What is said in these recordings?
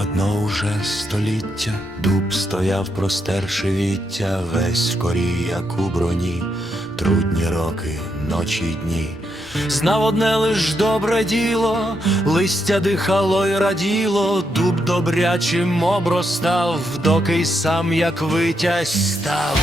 одно уже століття, дуб стояв, простерши віття, весь в корі, як у броні, трудні роки, ночі й дні. Знав одне лиш добре діло, листя дихало й раділо, дуб добрячим обростав, доки й сам, як витязь став.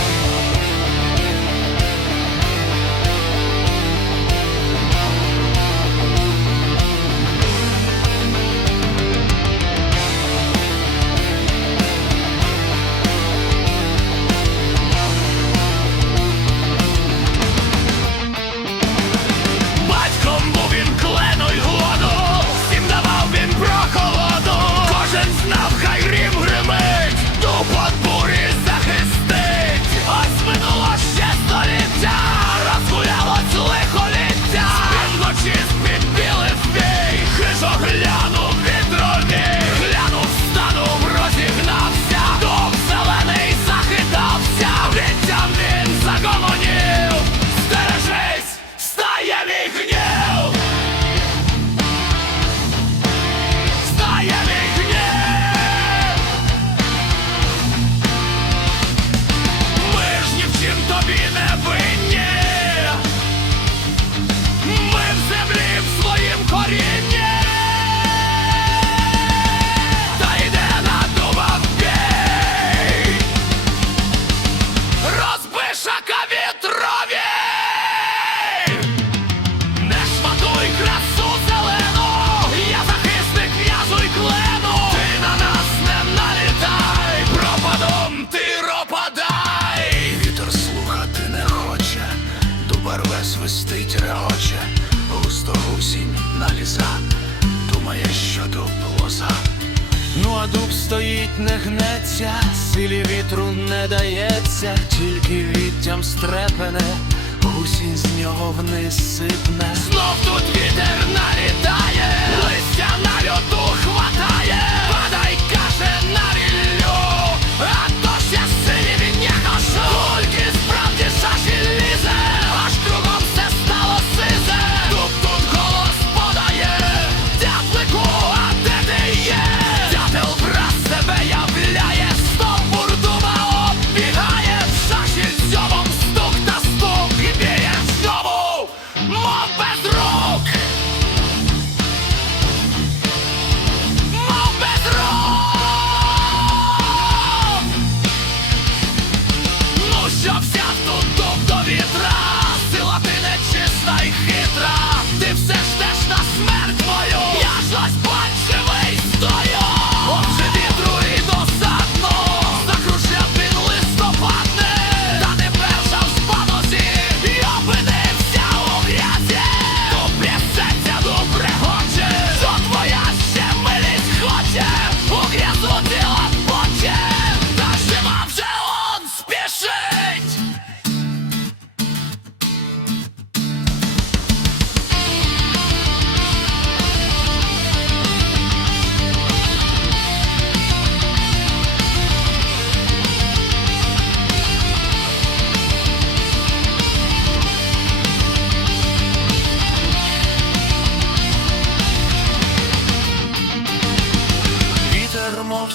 на дуб стоїть, не гнеться, силі вітру не дається, тільки віттям стрепене, гусінь з нього вниз сипне. Знов тут вітер на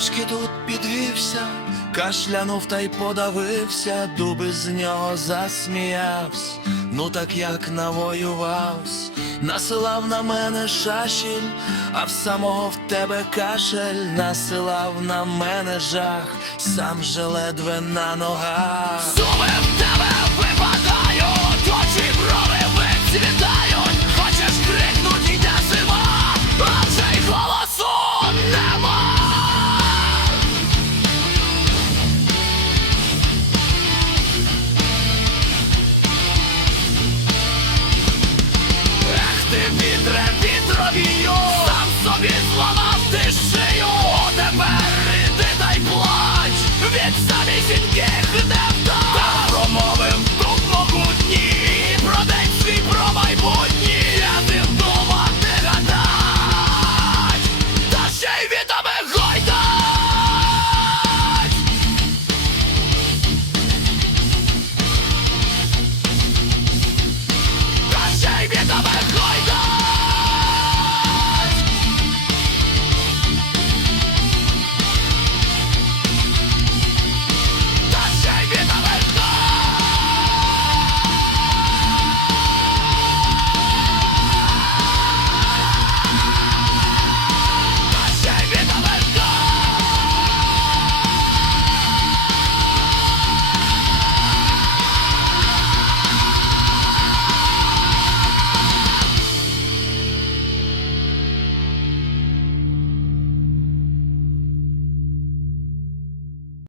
Мовчки тут підвівся, кашлянув та й подавився, дуби з нього засміявсь, ну так як навоювавсь, насилав на мене шашіль, а в самого в тебе кашель, насилав на мене жах, сам же ледве на ногах. Зуби в тебе!